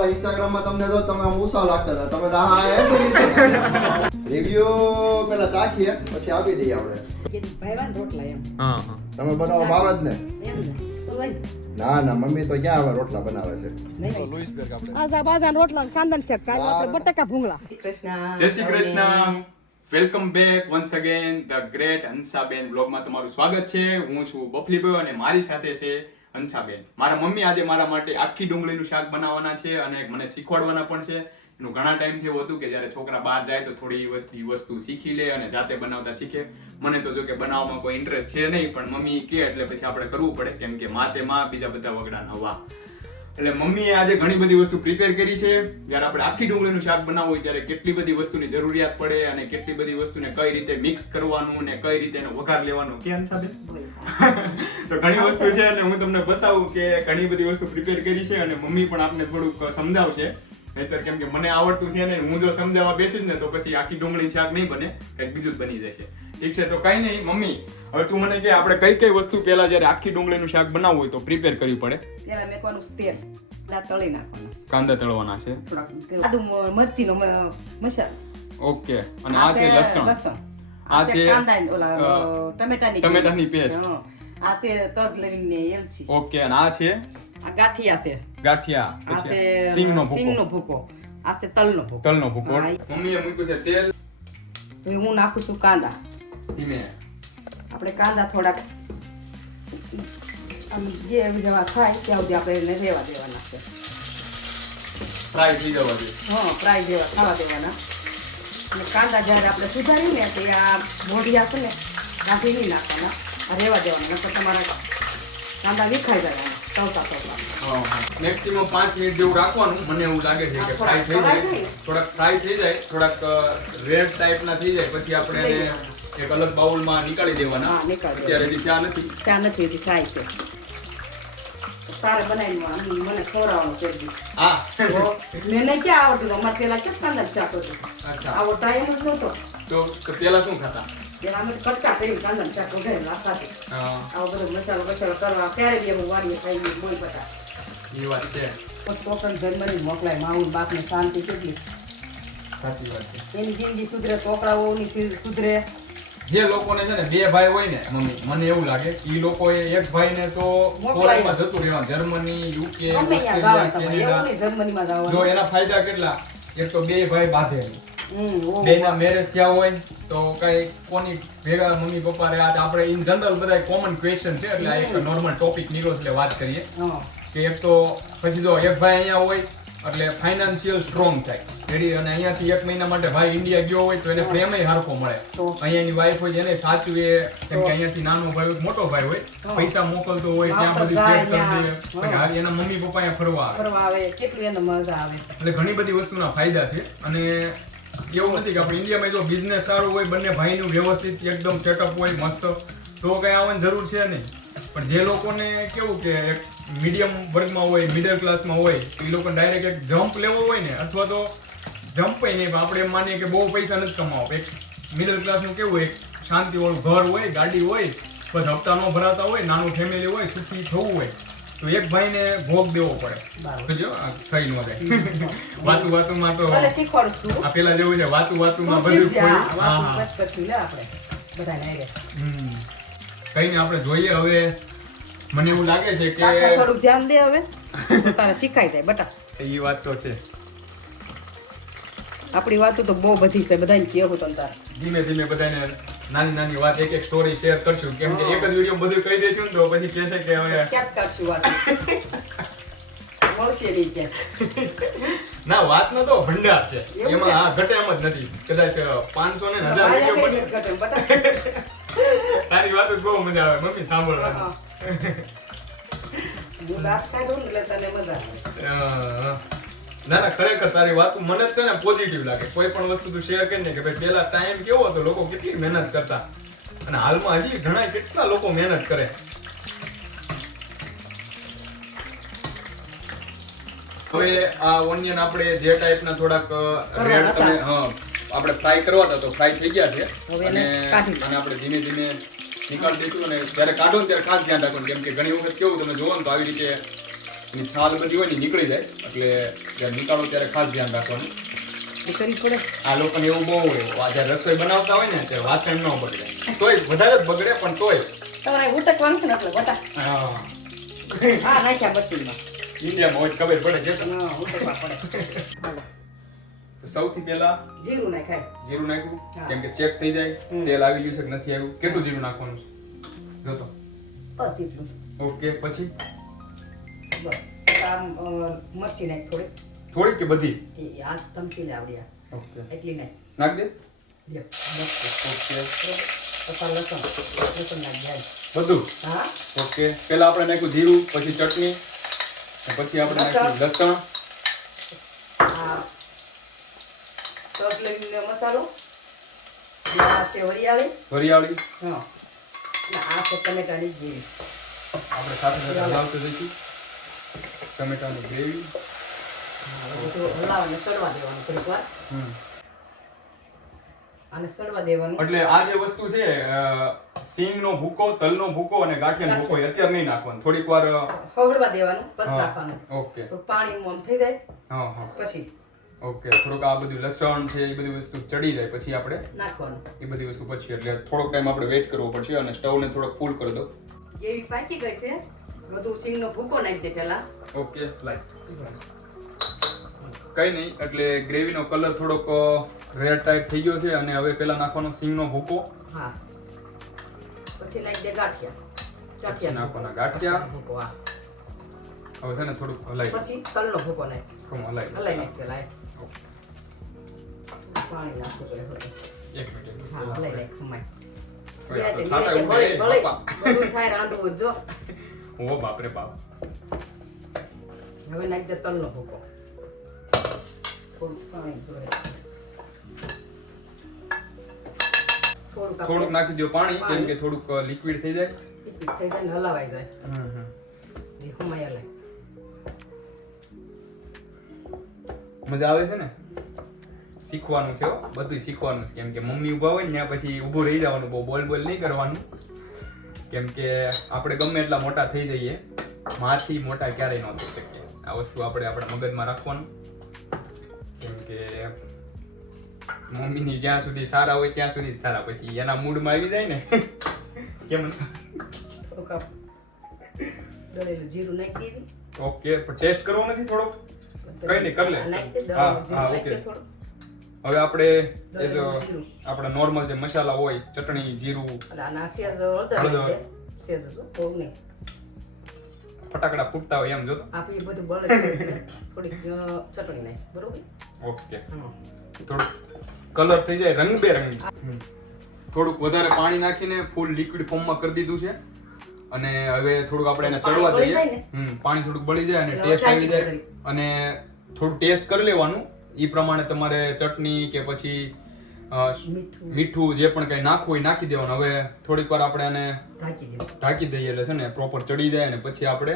ઓલા ઇન્સ્ટાગ્રામમાં તમને તો તમે આમ ઉષા લાગતા હતા. તમે તો હા એમ રિવ્યુ પેલા ચાખીએ પછી આપી દઈએ આપણે. ભાઈવાન રોટલા એમ. હા હા. તમે બનાવો ભાવ જ ને? ને. ને. મમ્મી તો ક્યાં હવે રોટલા બનાવે છે? આજા બાજા રોટલા કાંદન કાંદા શેક કાલ આપણે બટાકા ભૂંગળા. કૃષ્ણ. જય Shri Krishna. Welcome back once again the great Hansaben બ્લોગમાં તમારું સ્વાગત છે. હું છું બફલીભાઈ અને મારી સાથે છે હંસાબેન મારા મમ્મી આજે મારા માટે આખી ડુંગળીનું શાક બનાવવાના છે અને મને શીખવાડવાના પણ છે. એનું ઘણા ટાઈમથી એવું હતું કે જ્યારે છોકરા બહાર જાય તો થોડી બધી વસ્તુ શીખી લે અને જાતે બનાવતા શીખે. મને તો જો કે બનાવવામાં કોઈ ઇન્ટરેસ્ટ છે નહીં, પણ મમ્મી કે એટલે પછી આપણે કરવું પડે. કેમ કે માતે માં બીજા બધા વગડા નવા. એટલે મમ્મીએ આજે ઘણી બધી વસ્તુ પ્રિપેર કરી છે. જ્યારે આપણે આખી ડુંગળીનું શાક બનાવવું હોય ત્યારે કેટલી બધી વસ્તુની જરૂરિયાત પડે અને કેટલી બધી વસ્તુને કઈ રીતે મિક્સ કરવાનું ને કઈ રીતે એનો વઘાર લેવાનો. કે અંસાબેન તો ઘણી વસ્તુ છે અને હું તમને બતાવું કે ઘણી બધી વસ્તુ પ્રિપેર કરી છે અને મમ્મી પણ આપને થોડુંક સમજાવશે. નહીતર કેમ કે મને આવડતું છે ને હું જો સમજાવવા બેસીશ ને તો પછી આખી ડુંગળી શાક નહીં બને કંઈક બીજું જ બની જશે. ઠીક છે તો કઈ નહીં મમ્મી હવે તું મને કે આપણે કઈ કઈ વસ્તુ પહેલા જ્યારે આખી ડુંગળીનું શાક બનાવવું હોય તો પ્રિપેર કરવી પડે? પહેલા મેકવાનું તેલ તળી નાખવાના કાંદા તળવાના છે? આદુ મરચીનો મસાલો. ઓકે અને આ છે લસણ. લસણ. આ છે છે, કાંદા ઓલા ટમેટાની ટમેટાની પેસ્ટ. આ છે તજ લવિંગ ને એલચી ઓકે અને આ છે? આ ગાંઠિયા છે. ગાંઠિયા પછી સિંગનો સિંગનો ભૂકો. ભૂકો. આ છે તલનો ભૂકો. તલનો ભૂકો. મમ્મીએ મૂક્યું છે તેલ. હવે હું નાખું છું કાંદા. ધીમે. આપણે કાંદા થોડાક આમ જે જેવા થાય ત્યાં સુધી આપણે એને રેવા દેવાના છે. ફ્રાય થઈ જવા દે. હા ફ્રાય જેવા ખાવા દેવાના. અને કાંદા જ્યારે આપણે સુધારીને તે આ મોઢિયા છે ને કાઢી નહીં નાખવાના. રેવા દેવાના. નકર તમારા કાંદા વિખાઈ જવાના. તવતા તવતા મેક્સિમમ પાંચ મિનિટ જેવું રાખવાનું મને એવું લાગે છે કે ફ્રાય થઈ જાય. થોડાક ફ્રાય થઈ જાય થોડાક રેડ ટાઈપના થઈ જાય. પછી આપણે એને એક અલગ બાઉલમાં નીકાળી દેવાના. અત્યારે હજી નથી. ત્યાં નથી હજી થાય છે. સારા બનાવીને મને ખવડાવવાનું છે હા. મને ક્યાં આવડતું અમારે પેલા કે કાંદા જ શાક હતું આવો ટાઈમ જ નહોતો. તો પેલા શું ખાતા? પેલા અમે કટકા કરી કાંદા શાક વગેરે ખાતી આવો બધો મસાલો મસાલો કરવા ક્યારે બી અમે વાડીએ ખાઈ બોલ બટા એ વાત છે. બસ જન્મની મોકલાય. માઉન બાપને શાંતિ કેટલી? સાચી વાત છે. એની જિંદગી સુધરે છોકરાઓની સુધરે. જે લોકોને છે ને બે ભાઈ હોય ને મમ્મી મને એવું લાગે કે લોકો લોકોએ એક ભાઈને તો ફોરેનમાં જતું રહેવાનું. Germany UK Canada. જો એના ફાયદા કેટલા? એક તો બે ભાઈ બાંધે. બેના મેરેજ થયા હોય તો કઈ કોની ભેગા મમ્મી પપ્પા રહ્યા તો આપણે ઇન જનરલ બધા કોમન ક્વેશ્ચન છે એટલે એક નોર્મલ ટોપિક નીકળો એટલે વાત કરીએ. કે એક તો પછી જો એક ભાઈ અહીંયા હોય એટલે ફાઇનાન્શિયલ સ્ટ્રોંગ થાય. રેડી અને અહીંયાથી એક મહિના માટે ભાઈ ઇન્ડિયા ગયો હોય તો એને પ્રેમય હરખો મળે? અહીંયાની વાઈફ હોય એને સાચવે કેમ કે અહીંયાથી નાનો ભાઈ હોય મોટો ભાઈ હોય પૈસા મોકલતો હોય ત્યાં બધું સેટ કરી દે. એના મમ્મી પપ્પા અહીંયા ફરવા આવે. કેટલું એને મજા આવે. એટલે ઘણી બધી વસ્તુના ફાયદા છે. અને એવું નથી કે આપણે ઇન્ડિયામાં જો બિઝનેસ સારું હોય બંને ભાઈનું વ્યવસ્થિત એકદમ સેટઅપ હોય મસ્ત. તો કઈ આવવાની જરૂર છે નહીં. પણ જે લોકોને કેવું કે એક મીડિયમ વર્ગમાં હોય મિડલ ક્લાસમાં હોય એ લોકોને ડાયરેક્ટ એક જમ્પ લેવો હોય ને અથવા તો જમ્પ નહીં પણ આપણે એમ માનીએ કે બહુ પૈસા નથી કમાવો. એક મિડલ ક્લાસનું કેવું એક શાંતિવાળું ઘર હોય ગાડી હોય બસ હપ્તા ન ભરાતા હોય નાનું ફેમિલી હોય સુખી થવું હોય તો એક ભાઈને ભોગ દેવો પડે. બરાબર. જો આ થઈ ન જાય. વાતું વાતુમાં તો આ પેલા જેવું છે વાતું વાતુમાં માં બધું હા, બસ કરશું લે આપણે બધાને હમ. કઈ આપણે જોઈએ હવે. મને એવું લાગે છે કે થોડું ધ્યાન દે હવે. તારે શીખાઈ જાય બટા. એ વાત તો છે. આપણી વાતો તો બહુ બધી છે બધાને કહેવું તને તારે. ધીમે ધીમે બધાને નાની નાની વાત એક એક સ્ટોરી શેર કરશું. કેમ કે એક જ વીડિયો બધું કહી દઈશું ને તો પછી કહેશે કે હવે ક્યાંક કરશું વાત? મળશે નહીં ક્યાંક. ના વાતનો તો ભંડાર છે. એમાં હા ઘટે એમ જ નથી. કદાચ પાંચસો ને હજાર તારી વાત જ બહુ મજા આવે. મમ્મી સાંભળવાની. ને ના ખરેખર તારી વાત મને છે ને પોઝિટિવ લાગે. કોઈ પણ વસ્તુ તું શેર કરીને કે ભાઈ પેલા ટાઈમ કેવો હતો લોકો કેટલી મહેનત કરતા. અને હાલમાં હજી ઘણા કેટલા લોકો મહેનત કરે. હવે આ ઓનિયન આપણે જે ટાઈપના થોડાક રેડ તમે આપણે ફ્રાય કરવા હતા તો ફ્રાય થઈ ગયા છે. અને આપણે ધીમે ધીમે નીકાળી દઈશું અને જ્યારે કાઢો ને ત્યારે ખાસ ધ્યાન રાખવાનું કેમ કે ઘણી વખત કેવું તમે જોવો ને તો આવી રીતે છાલ બધી હોય ને નીકળી જાય એટલે જ્યારે નીકાળો ત્યારે ખાસ ધ્યાન રાખવાનું. કરવી પડે. આ લોકોને એવું બહુ હોય આ જ્યારે રસોઈ બનાવતા હોય ને ત્યારે વાસણ ન બગડે. તોય વધારે જ બગડે પણ તોય. તમારે ઉટકવાનું છે ને એટલે વટા. હા. હા નાખ્યા બસીમાં ઇન્ડિયામાં હોય ખબર પડે છે તો. હા ઉટકવા પડે. તો સૌથી પહેલા જીરું નાખાય. જીરું નાખ્યું. કેમ કે ચેક થઈ જાય. તેલ આવી ગયું છે કે નથી આવ્યું? કેટલું જીરું નાખવાનું છે? જો તો બસ એટલું. ઓકે પછી? બસ. આમ મરચી નાખ થોડી થોડીક કે બધી? આ તમચી લે આવડી ઓકે. એટલી નાખ. નાખ દે. બધું? હા? ઓકે. પેલા આપણે નાખ્યું જીરું પછી ચટણી પછી આપણે નાખ્યું લસણ આ મસાલો. આ છે વરિયાળી. વરિયાળી? હા. આ છે ટમેટાની ગ્રેવી. આપણે સાથે સાથે હલાવતું જઈશું. ટમેટાની ગ્રેવી. બધું સડવા દેવાનું થોડીક વાર. અને સડવા દેવાનું. એટલે આ જે વસ્તુ છે સિંગનો ભૂકો તલનો ભૂકો અને ગાંઠિયાનો ભૂકો અત્યારે નહીં નાખવાનું. થોડીક વાર અ, દેવાનું પછી નાખવાનું. ઓકે. તો પાણી મોમ થઈ જાય. હા હા. પછી. ઓકે થોડુંક આ બધું લસણ છે એ બધી વસ્તુ ચડી જાય પછી આપણે નાખવાનું. એ બધી વસ્તુ પછી એટલે થોડોક ટાઈમ આપણે વેઇટ કરવો પડશે અને સ્ટવને થોડોક ફૂલ કરી દો. એવી પાકી ગઈ છે. બધું સિંગનો ભૂકો નાખી દે પહેલા. Okay light. કઈ નહીં એટલે ગ્રેવીનો કલર થોડોક રેડ ટાઈપ થઈ ગયો છે અને હવે પેલા નાખવાનો સિંગનો ભૂકો. હા. પછી નાખી દે ગાંઠિયા. ગાંઠિયા નાખવાના ગાંઠિયા. ભૂકો હા. હવે છે ને થોડુંક હલાઈ પછી તલનો ભૂકો નાખ. કમ હલાઈ હલાઈ નાખ એ. પાણી નાખવું એક મિનિટ હા હવે નાખી દે તલનો ભૂકો થોડું પાણી થોડુંક નાખી દો પાણી. કેમ કે થોડુંક લિક્વિડ થઈ જાય. લિક્વિડ થઈ જાય ને હલાવાઈ જાય. હમ હમ. જે હમાય લે. મજા આવે છે ને? શીખવાનું છે બધું શીખવાનું છે. કેમ કે મમ્મી ઊભા હોય ને ત્યાં પછી ઊભું રહી જવાનું. બહુ બોલ બોલ નહીં કરવાનું. કેમ કે આપણે ગમે એટલા મોટા થઈ જઈએ માથી મોટા ક્યારેય ન થઈ શકીએ. આ વસ્તુ આપણે આપણા મગજમાં રાખવાનું. કેમ કે મમ્મીની જ્યાં સુધી સારા હોય ત્યાં સુધી સારા. પછી એના મૂડમાં આવી જાય ને. કેમ દળેલું જીરું નાખી દેવી ઓકે પણ ટેસ્ટ કરવો નથી થોડોક? કઈ નહીં, કર લે. હા, હા, ઓકે. થોડું હવે આપણે એઝ આપણા નોર્મલ જે મસાલા હોય ચટણી જીરું ફટાકડા ફૂટતા હોય એમ જોતો આપણે બધું બળે છે થોડીક ચટણી નાખ બરોબર? ઓકે. થોડું કલર થઈ જાય રંગબેરંગ. થોડુંક વધારે પાણી નાખીને ફૂલ લિક્વિડ ફોર્મમાં કરી દીધું છે. અને હવે થોડુંક આપણે એને ચડવા દઈએ. હમ પાણી થોડુંક બળી જાય અને ટેસ્ટ આવી જાય. અને થોડું ટેસ્ટ કરી લેવાનું. એ પ્રમાણે તમારે ચટણી કે પછી મીઠું. જે પણ કંઈ નાખવું હોય નાખી દેવાનું. હવે થોડીક વાર આપણે એને ઢાંકી દઈએ એટલે છે ને પ્રોપર ચડી જાય ને પછી આપણે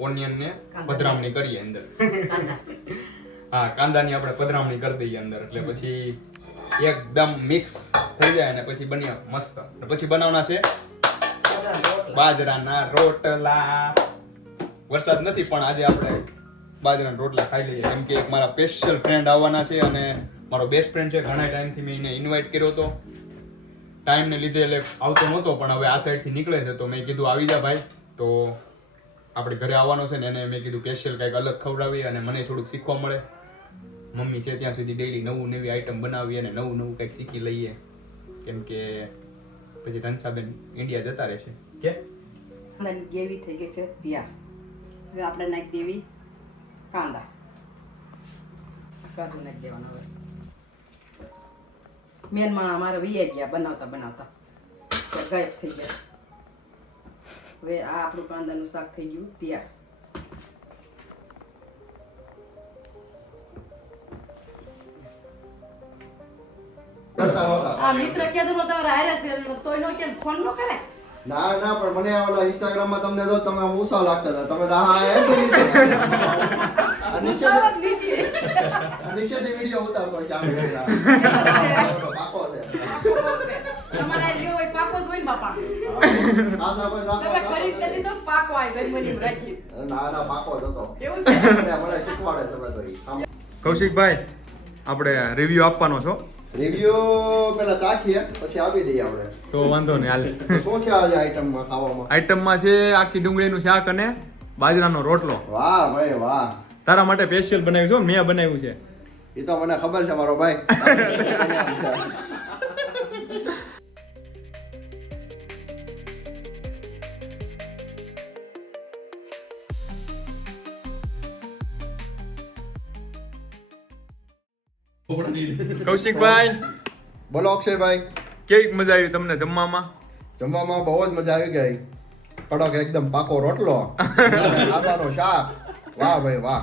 ઓનિયન ને. પધરામણી કરીએ અંદર. હા કાંદાની આપણે પધરામણી કરી દઈએ અંદર. એટલે પછી એકદમ મિક્સ થઈ જાય અને પછી બન્યા મસ્ત. અને પછી બનાવના છે? બાજરાના રોટલા. વરસાદ નથી પણ આજે આપણે બાજરાના રોટલા ખાઈ લઈએ. કેમ કે એક મારા સ્પેશિયલ ફ્રેન્ડ આવવાના છે અને મારો બેસ્ટ ફ્રેન્ડ છે. ઘણા ટાઈમથી મેં એને ઇન્વાઇટ કર્યો હતો. ટાઈમને લીધે એટલે આવતો નહોતો પણ હવે આ સાઈડથી નીકળે છે. તો મેં કીધું આવી જા ભાઈ. તો આપણે ઘરે આવવાનો છે ને એને મેં કીધું સ્પેશિયલ કંઈક અલગ ખવડાવી અને મને થોડુંક શીખવા મળે. મમ્મી છે ત્યાં સુધી ડેઈલી નવું નવી આઈટમ બનાવીએ અને નવું નવું કંઈક શીખી લઈએ. કેમ કે પછી ધનસાબેન ઇન્ડિયા જતા રહેશે. કે? ગ્રેવી થઈ ગઈ છે? તૈયાર હવે આપણે નાખી દેવી. કાંદા કાજુ નાખી દેવાના હવે મેન માણા મારે વીએ ગયા બનાવતા બનાવતા ગાયબ થઈ ગયા હવે આ આપણું કાંદાનું શાક થઈ ગયું તૈયાર આ મિત્ર કીધું આયલા છે તોય નો કે ફોન નો કરે ના ના પણ મને ઓલા ઇન્સ્ટાગ્રામમાં તમને જો તમે ઉસા લાગતા હતા તમે તો હા એમ કરી છે. આ નિશ્ચિત- મુસાવત નીચે. આ નિશ્ચિત વીડિયો ઉતારતો છે. આમ પાકો છે. પાકો છે. તમારે લ્યો હોય પાકો જ હોય બાપા. હા, પાછા તમે કરી કરી દીધો પાકો આ જર્મની રાખી. ના ના પાકો જ હતો. એવું છે? મને મને શીખવાડે છે બધું કૌશિકભાઈ આપણે રિવ્યુ આપવાનો છો? રિવ્યુ પેલા ચાખીએ પછી આપી દઈએ આપણે. તો વાંધો નહીં હાલે. શું છે આજે આઈટમમાં ખાવામાં? આઈટમમાં છે આખી ડુંગળીનું શાક અને બાજરાનો રોટલો. વાહ ભાઈ વાહ. તારા માટે સ્પેશિયલ બનાવ્યું છે મેં બનાવ્યું છે. એ તો મને ખબર છે મારો ભાઈ. કૌશિકભાઈ. બોલો અક્ષયભાઈ. કેવી મજા આવી તમને જમવામાં? જમવામાં બહુ જ મજા આવી ગઈ. કડક એકદમ પાકો રોટલો. આદાનો શાક. વાહ ભાઈ વાહ.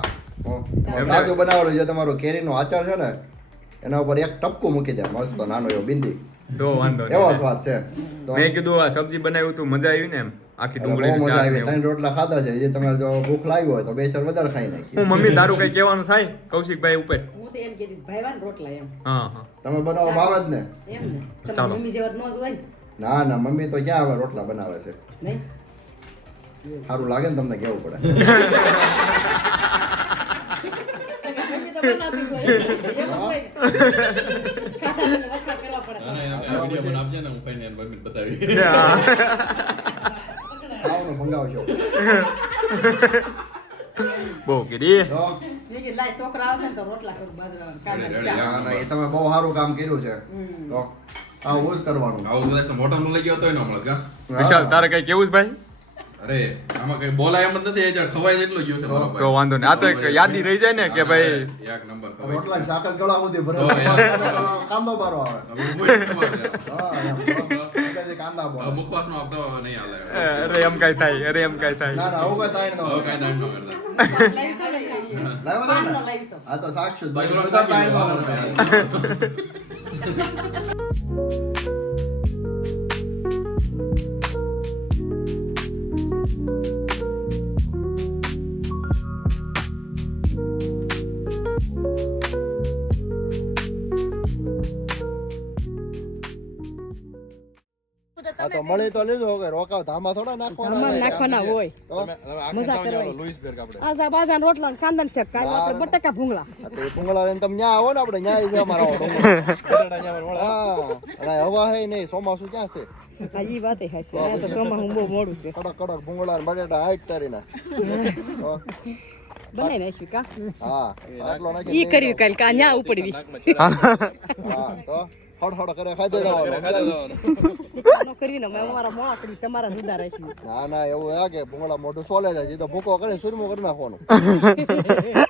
રાજુ બનાવેલું જે તમારું કેરીનો આચાર છે ને એના ઉપર એક ટપકું મૂકી દે મસ્ત નાનો એવો બિંદી. તો વાંધો એવો સ્વાદ છે. તો મેં કીધું આ સબ્જી બનાવ્યું તું મજા આવી ને એમ? આખી ડુંગળી મજા આવી. ત્રણ રોટલા ખાધા છે જે તમારે જો ભૂખ લાગી હોય તો બે ચાર વધારે ખાઈ નાખી હું મમ્મી તારું કઈ કહેવાનું થાય? કૌશિકભાઈ ઉપર. હું તો એમ કીધી ભાઈવાન રોટલા એમ. હા હા. તમે બનાવો ભાવ જ ને? એમ ને. ચાલો. તમારી મમ્મી જેવા ન જ હોય ના ના મમ્મી તો ક્યાં હવે રોટલા બનાવે છે? નહીં? સારું લાગે ને તમને કેવું પડે મમ્મી તો બનાવતી જ હોય એમ જ હોય ને. ખાતા ને વખાણ કરવા પડે ખાવાનું મંગાવશો બહુ કીધી તો મેં કીધું લાય છોકરા આવશે ને તો રોટલા કરું બાજરાના કાંદાનું શાક. ના, ના, એ તમે બહુ સારું કામ કર્યું છે. તો આવું જ કરવાનું મોટામાં લઈ ગયો તો વિશાલ તારે કઈ કેવું છે ભાઈ અરે આમાં કઈ બોલાય એમ જ નથી એ ખવાય જેટલું ગયો છે મારો તો વાંધો નહીં. આ તો એક યાદી રહી જાય ને કે ભાઈ એક નંબર ખવાય. રોટલા સાકર ગળા સુધી ભરે. કાંદો બારો આવે. એટલે કાંદા હવે મુખવાસ નો આપતો નહીં હાલે. અરે એમ કઈ થાય અરે એમ કઈ થાય. ના ના આવું કઈ થાય નો કઈ કાંઈ નો ન? કરતા? લાવીશો. આ તો સાક્ષી બધા થોડા આ તો મળી તો લેજો કે રોકાવ ધામા થોડા નાખવાના નાખવાના હોય. નાખવાના હોય. લુઈસ બર્ગ આપણે આજા બાજા રોટલા ને કાંદાનું શાક કાંઈ આપણે બટાકા ભૂંગળા. તો ભૂંગળા લઈને તમે ન્યા આવો ને આપણે ન્યા છે અમારા ભૂંગળા. હા અરે હવા હે નહીં ચોમાસું ક્યાં છે? હા ઈ વાતે હાચી આ તો ચોમાસું. બહુ મોડું છે. કડક કડક ભૂંગળા ને બટેટા હાઈટ તારીના બનાવી નાખ્યું કા? હા આટલો નાખી ઈ કર્યું કાલ કા ન્યા ઉપડવી. હા તો? હડ હડ કરે ખાઈ દેવાનું નો કરવી ને મેં અમારા મોળા કરી તમારા જુદા રાખ્યું. ના ના એવું હે કે ભૂંગળા મોઢું સોલે જાય તો ભૂકો કરે સુરમો કરી નાખવાનો.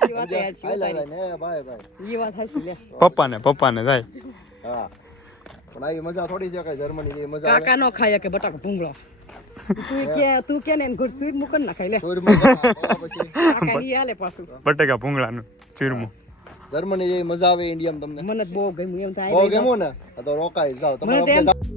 ઈ વાતે હાચી હાઈ હો લાય તારી. ને ભાઈ ભાઈ. વાત હાચી લે. પપ્પાને પપ્પાને થાય હા. પણ આવી મજા થોડી છે કે જર્મની જેવી મજા કાકા નો ખાય કે બટાકો ભૂંગળો. તું કે તું કે ને ઘર સુઈ મુકન ના ખાઈ લે. પછી. કાકા ની પાછું. બટેકા ભૂંગળાનું ચીરમું. જર્મની જેવી મજા આવે ઇન્ડિયામાં તમને. મને બહુ ગમ્યું એમ થાય. બહુ ગમ્યું ને? તો રોકાઈ જાવ મને તમારે